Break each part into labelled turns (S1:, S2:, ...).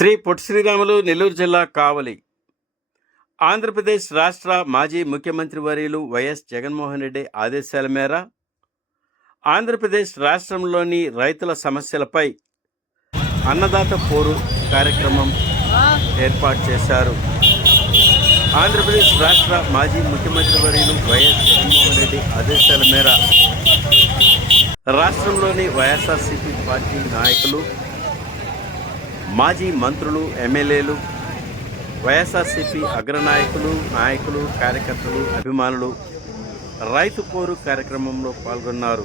S1: శ్రీ పొట్టి శ్రీరాములు నెల్లూరు జిల్లా కావలి. ఆంధ్రప్రదేశ్ రాష్ట్ర మాజీ ముఖ్యమంత్రి వర్యులు వైఎస్ జగన్మోహన్ రెడ్డి ఆదేశాల మేర ఆంధ్రప్రదేశ్ రాష్ట్రంలోని రైతుల సమస్యలపై అన్నదాత పోరు కార్యక్రమం ఏర్పాటు చేశారు. ఆంధ్రప్రదేశ్ రాష్ట్ర మాజీ ముఖ్యమంత్రి వర్యులు వైఎస్ జగన్మోహన్ రెడ్డి ఆదేశాల మేర రాష్ట్రంలోని వైఎస్ఆర్సీపీ పార్టీ నాయకులు మాజీ మంత్రులు ఎమ్మెల్యేలు వైఎస్ఆర్సీపీ అగ్రనాయకులు నాయకులు కార్యకర్తలు అభిమానులు రైతు పోరు కార్యక్రమంలో పాల్గొన్నారు.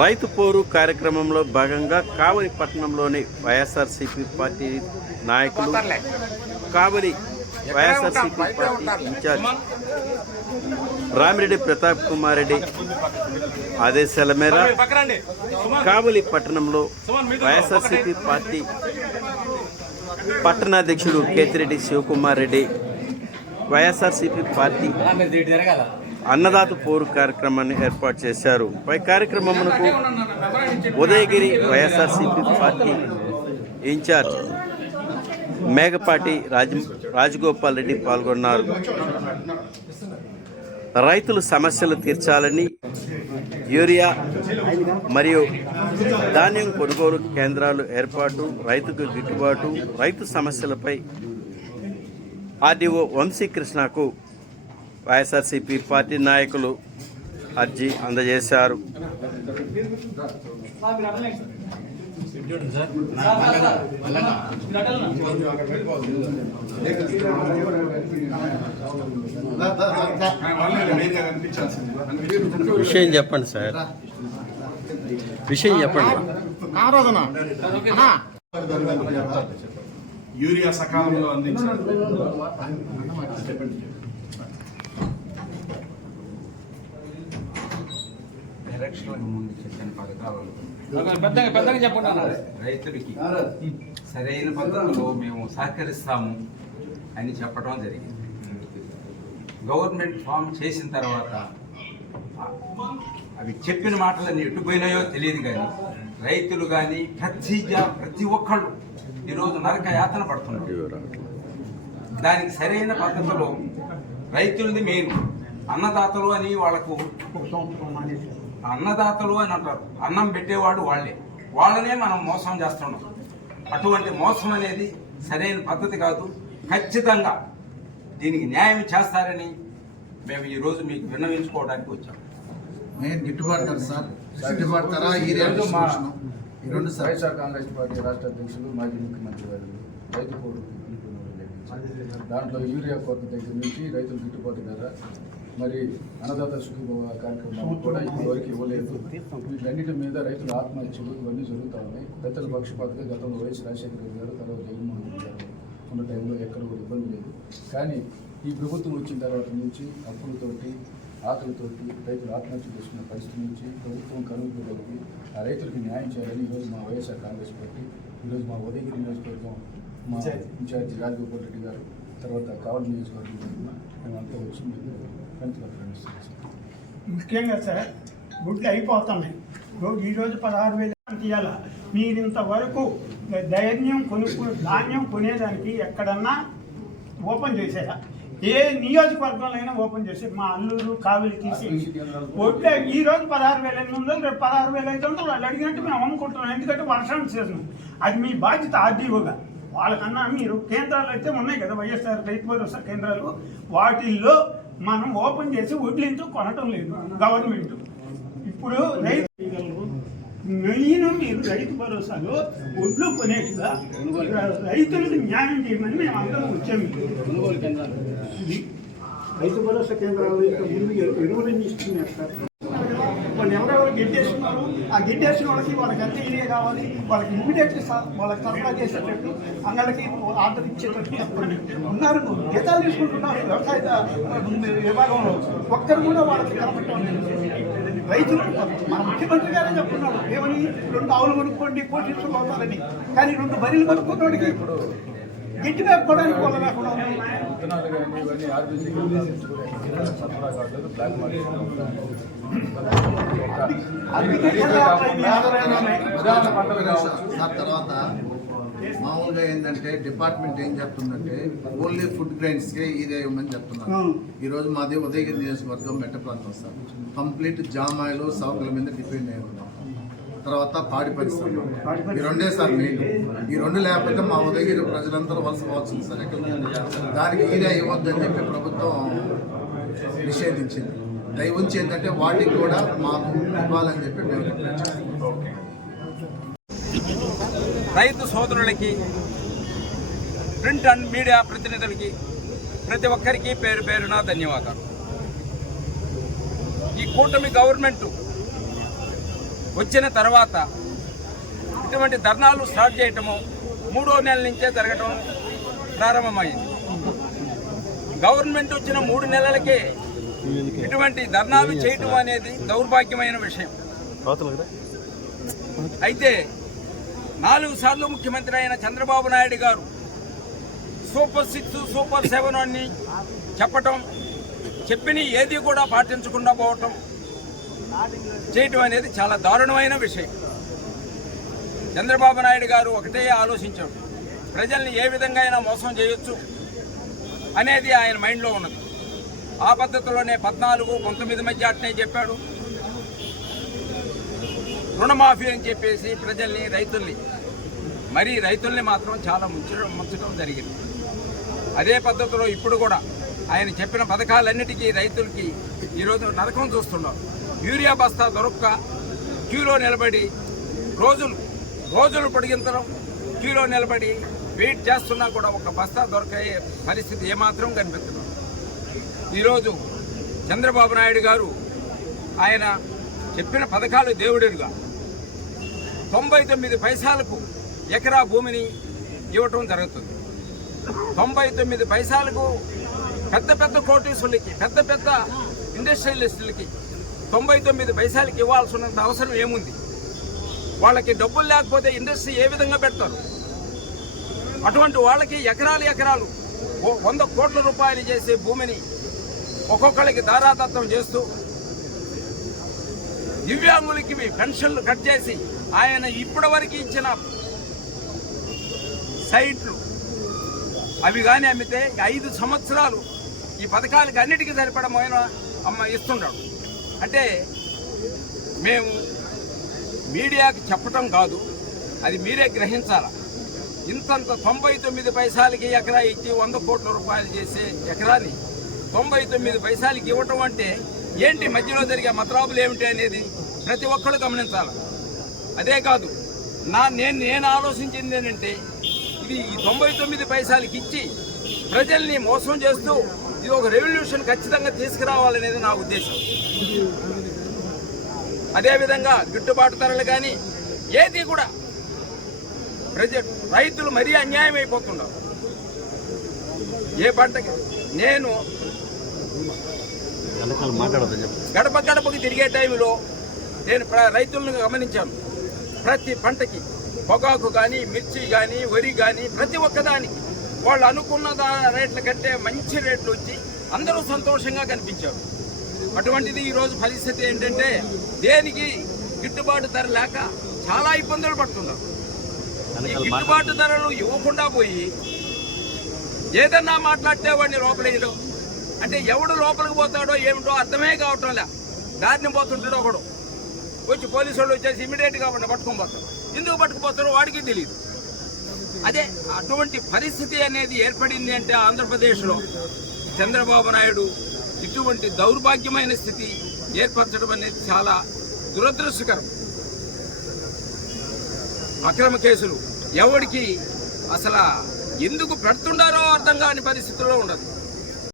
S1: రైతు పోరు కార్యక్రమంలో భాగంగా కావలి పట్టణంలోని వైఎస్ఆర్సీపీ పార్టీ నాయకులు Kavali YSRCP party incharge Ramireddy Pratap Kumar Reddy ఆదేశాల మేర కావలి పట్టణంలో వైఎస్ఆర్సీపీ పార్టీ పట్టణాధ్యక్షుడు కేతిరెడ్డి శివకుమార్ రెడ్డి వైఎస్ఆర్సీపీ పార్టీ అన్నదాత పోరు కార్యక్రమాన్ని ఏర్పాటు చేశారు. పై కార్యక్రమమునకు Udayagiri YSRCP party incharge Mekapati Raja Rajagopal Reddy పాల్గొన్నారు. రైతులు సమస్యలు తీర్చాలని యూరియా మరియు ధాన్యం కొనుగోలు కేంద్రాలు ఏర్పాటు రైతుకు గిట్టుబాటు రైతు సమస్యలపై ఆర్డీఓ వంశీకృష్ణకు వైఎస్ఆర్సీపీ పార్టీ నాయకులు అర్జీ అందజేశారు. విషయం చెప్పండి సార్. విషయం చెప్పండి.
S2: అన్నా
S3: యూరియా సకాలంలో అందించాలి.
S4: ఎలక్షన్లకు ముందు చెప్పిన పథకాలు
S5: పెద్దగా పెద్దగా చెప్పండి అన్న.
S4: రైతులకి సరైన పద్ధతిలో మేము సహకరిస్తాము అని చెప్పడం జరిగింది. గవర్నమెంట్ ఫామ్ చేసిన తర్వాత అవి చెప్పిన మాటలన్నీ ఎట్టుపోయినాయో తెలియదు కానీ రైతులు కానీ ప్రతి ప్రతి ఒక్కళ్ళు ఈరోజు నరక యాతన పడుతున్నారు. దానికి సరైన పద్ధతిలో రైతులది మెయిన్. అన్నదాతలు అని వాళ్ళకు అన్నదాతలు అని అంటారు. అన్నం పెట్టేవాడు వాళ్ళే. వాళ్ళనే మనం మోసం చేస్తున్నాం. అటువంటి మోసం అనేది సరైన పద్ధతి కాదు. ఖచ్చితంగా దీనికి న్యాయం చేస్తారని మేము ఈరోజు మీకు విన్నవించుకోవడానికి వచ్చాం.
S2: నేను గిట్టుబాటు సార్. గిట్టుబాటు ధర ఈ రేటు డిస్ట్రిబ్యూషన్. ఈ రెండు సార్.
S6: కాంగ్రెస్ పార్టీ రాష్ట్ర అధ్యక్షులు మాజీ ముఖ్యమంత్రి గారు రైతు కోడు దాంట్లో యూరియా కొరత దగ్గర నుంచి రైతులు గిట్టుబాటు ధర మరి అన్నదాత సుఖీభవ కార్యక్రమం కూడా ఇప్పటివరకు ఇవ్వలేదు. వీటన్నిటి మీద రైతుల ఆత్మహత్యలు ఇవన్నీ జరుగుతూ ఉన్నాయి. రైతుల పక్షపాతగా గతంలో వైఎస్ రాజశేఖర రెడ్డి గారు తర్వాత జగన్మోహన్ రెడ్డి గారు ఉన్న టైంలో ఎక్కడ కూడా ఇబ్బంది లేదు. కానీ ఈ ప్రభుత్వం వచ్చిన తర్వాత నుంచి అప్పులతోటి ఆకలితోటి రైతులు ఆత్మహత్య చేసుకున్న పరిస్థితి నుంచి ప్రభుత్వం కనుగొనగలిగి ఆ రైతులకు న్యాయం చేయాలని ఈరోజు మా వైఎస్ఆర్ కాంగ్రెస్ పార్టీ ఈరోజు మా ఉదయగిరి నియోజకవర్గం మా ఇన్ఛార్జి. రాజగోపాల్ రెడ్డి గారు తర్వాత కావలి నియోజకవర్గం మేమంతా వచ్చి సార్.
S7: ముఖ్యంగా సార్ గుడ్లు అయిపోతున్నాయి. ఈరోజు పదహారు వేలు తీయాల? మీరు ఇంతవరకు ధైర్యం కొనుక్కు ధాన్యం కొనేదానికి ఎక్కడన్నా ఓపెన్ చేశారా? ఏ నియోజకవర్గంలో అయినా ఓపెన్ చేసి మా అల్లూరు కావిలి తీసి ఒడ్లే ఈ రోజు పదహారు వేల ఎనిమిది వందలు రేపు పదహారు వేల ఐదు వందలు వాళ్ళు అడిగినట్టు మేము అమ్ముకుంటున్నాం. ఎందుకంటే వర్షం సీజన్. అది మీ బాధ్యత ఆర్డీఓగా. వాళ్ళకన్నా మీరు కేంద్రాలు అయితే ఉన్నాయి కదా వైఎస్ఆర్ రైతు భరోసా కేంద్రాలు. వాటిల్లో మనం ఓపెన్ చేసి వడ్లించు కొనటం లేదు గవర్నమెంట్. ఇప్పుడు రైతు మెయిన్ మీరు రైతు భరోసాలో ఒడ్లు కొనేట్టుగా రైతులకు న్యాయం చేయమని మేము అందరం వచ్చాము. రైతు భరోసా కేంద్రాలు యొక్క ఎరువులు ఇస్తున్నారు సార్? వాళ్ళు ఎవరెవరు గిడ్డేస్తున్నారు ఆ గిడ్డేసిన వాళ్ళకి వాళ్ళకి ఎంత ఏరియా కావాలి వాళ్ళకి ఇమ్మీడియట్ వాళ్ళకి సరఫరా చేసేటట్టు అంగళ్ళకి ఆర్డర్ ఇచ్చేటట్టు చెప్పండి. ఉన్నారు జీతాలు తీసుకుంటున్నారు వ్యవసాయ విభాగంలో. ఒక్కరు కూడా వాళ్ళకి కనపడటం లేదు. రైతులు మన ముఖ్యమంత్రి గారే చెప్తున్నాడు ఏమని? రెండు ఆవులు కొనుక్కోండి పోషించుకోవాలని కానీ రెండు బరీలు కొనుక్కున్నోడికి గిట్టి వేపుకోవడానికి వాళ్ళ లేకుండా
S6: సరఫరా కావట్లేదు బ్లాక్ మార్కెట్
S2: తర్వాత మామూలుగా ఏంటంటే డిపార్ట్మెంట్ ఏం చెప్తుందంటే ఓన్లీ ఫుడ్ గ్రైన్స్ కే యూరియా ఇవ్వమని చెప్తున్నారు.
S7: అవును.
S2: ఈ రోజు మాది ఉదయగిరి నియోజకవర్గం మెట్ట ప్రాంతం సార్. కంప్లీట్ జామ్ ఆయిల్ సౌకర్యాల మీద డిపెండ్ అయి ఉన్నాం. తర్వాత పాడి పరిశ్రమ ఈ రెండే సార్ మెయిన్ ఈ రెండు లేకపోతే మా ఉదయగిరి ప్రజలందరూ వలస పోవాల్సింది సార్ ఎక్కడ? దానికి యూరియా ఇవ్వద్దని చెప్పి ప్రభుత్వం నిషేధించింది. దయ ఉంచి ఏంటంటే వాటికి కూడా మాకు ఇవ్వాలని చెప్పి మేము
S4: రైతు సోదరులకి ప్రింట్ అండ్ మీడియా ప్రతినిధులకి ప్రతి ఒక్కరికి పేరు పేరున ధన్యవాదాలు. ఈ కూటమి గవర్నమెంట్ వచ్చిన తర్వాత ఇటువంటి ధర్నాలు స్టార్ట్ చేయటము మూడో నెల నుంచే జరగటం ప్రారంభమైంది. గవర్నమెంట్ వచ్చిన మూడు నెలలకే ఇటువంటి ధర్నాలు చేయటం అనేది దౌర్భాగ్యమైన విషయం. అయితే నాలుగు సార్లు ముఖ్యమంత్రి అయిన చంద్రబాబు నాయుడు గారు సూపర్ సిక్స్ సూపర్ సెవెన్ అని చెప్పటం చెప్పిన ఏది కూడా పాటించకుండా పోవటం చేయటం అనేది చాలా దారుణమైన విషయం. చంద్రబాబు నాయుడు గారు ఒకటే ఆలోచించాడు ప్రజల్ని ఏ విధంగా అయినా మోసం చేయొచ్చు. అనేది ఆయన మైండ్లో ఉన్నది. ఆ పద్ధతిలోనే పద్నాలుగు పంతొమ్మిది మధ్య అట్నే చెప్పాడు. రుణమాఫీ అని చెప్పేసి ప్రజల్ని రైతుల్ని మరి రైతుల్ని మాత్రం చాలా ముంచడం ముంచడం జరిగింది. అదే పద్ధతిలో ఇప్పుడు కూడా ఆయన చెప్పిన పథకాలన్నిటికీ రైతులకి ఈరోజు నరకం చూస్తున్నాం. యూరియా బస్తా దొరక్క క్యూలో నిలబడి రోజులు రోజులు పొడిగించడం క్యూలో నిలబడి వెయిట్ చేస్తున్నా కూడా ఒక బస్తా దొరకే పరిస్థితి ఏమాత్రం కనిపించడం ఈరోజు చంద్రబాబు నాయుడు గారు ఆయన చెప్పిన పథకాలు దేవుడిగా తొంభై తొమ్మిది పైసలకు ఎకరా భూమిని ఇవ్వటం జరుగుతుంది. తొంభై తొమ్మిది పైసలకు పెద్ద పెద్ద కోటీసులకి పెద్ద పెద్ద ఇండస్ట్రియలిస్టులకి తొంభై తొమ్మిది పైసలకి ఇవ్వాల్సినంత అవసరం ఏముంది? వాళ్ళకి డబ్బులు లేకపోతే ఇండస్ట్రీ ఏ విధంగా పెడతారు? అటువంటి వాళ్ళకి ఎకరాలు ఎకరాలు వంద కోట్ల రూపాయలు చేసే భూమిని ఒక్కొక్కరికి దారాదత్తం చేస్తూ దివ్యాంగులకి పెన్షన్లు కట్ చేసి ఆయన ఇప్పటి వరకు ఇచ్చిన సైట్లు అవి కానీ అమ్మితే ఐదు సంవత్సరాలు ఈ పథకాలకి అన్నిటికీ సరిపడమైన అమ్మ ఇస్తున్నాడు. అంటే మేము మీడియాకి చెప్పటం కాదు అది మీరే గ్రహించాలా? ఇంతంత తొంభై తొమ్మిది పైసలకి ఎకరా ఇచ్చి వంద కోట్ల రూపాయలు చేసే ఎకరాని తొంభై తొమ్మిది పైసలకి ఇవ్వటం అంటే ఏంటి మధ్యలో జరిగే మతరాబులు ఏమిటి అనేది ప్రతి ఒక్కరు గమనించాలి. అదే కాదు నా నేను నేను ఆలోచించింది ఏంటంటే ఇది ఈ తొంభై తొమ్మిది పైసలకి ఇచ్చి ప్రజల్ని మోసం చేస్తూ ఇది ఒక రెవల్యూషన్ ఖచ్చితంగా తీసుకురావాలనేది నా ఉద్దేశం. అదేవిధంగా గిట్టుబాటు ధరలు కానీ ఏది కూడా ప్రజ రైతులు మరీ అన్యాయం అయిపోతున్నారు. ఏ పంటకి? నేను గడప గడపకి తిరిగే టైంలో నేను రైతులను గమనించాను. ప్రతి పంటకి పొగాకు కానీ మిర్చి కానీ వరి కానీ ప్రతి ఒక్కదానికి వాళ్ళు అనుకున్న రేట్ల కంటే మంచి రేట్లు వచ్చి అందరూ సంతోషంగా కనిపించారు. అటువంటిది ఈరోజు పరిస్థితి ఏంటంటే దేనికి గిట్టుబాటు ధర లేక చాలా ఇబ్బందులు పడుతున్నారు. గిట్టుబాటు ధరలు ఇవ్వకుండా పోయి ఏదన్నా మాట్లాడితే వాడిని లోపలేయడం అంటే ఎవడు లోపలికి పోతాడో ఏమిటో అర్థమే కావటం లే. దారిని పోతుంటాడో ఒకడు. వచ్చి పోలీసు వాళ్ళు వచ్చేసి ఇమీడియట్గా వాడిని పట్టుకొని పోతారు. ఎందుకు పట్టుకుపోతారో వాడికి తెలియదు అదే అటువంటి పరిస్థితి అనేది ఏర్పడింది అంటే ఆంధ్రప్రదేశ్లో చంద్రబాబు నాయుడు ఇటువంటి దౌర్భాగ్యమైన స్థితి ఏర్పరచడం అనేది చాలా దురదృష్టకరం. అక్రమ కేసులు ఎవడికి అసలు ఎందుకు పెడుతుండారో అర్థం కాని పరిస్థితుల్లో ఉండదు.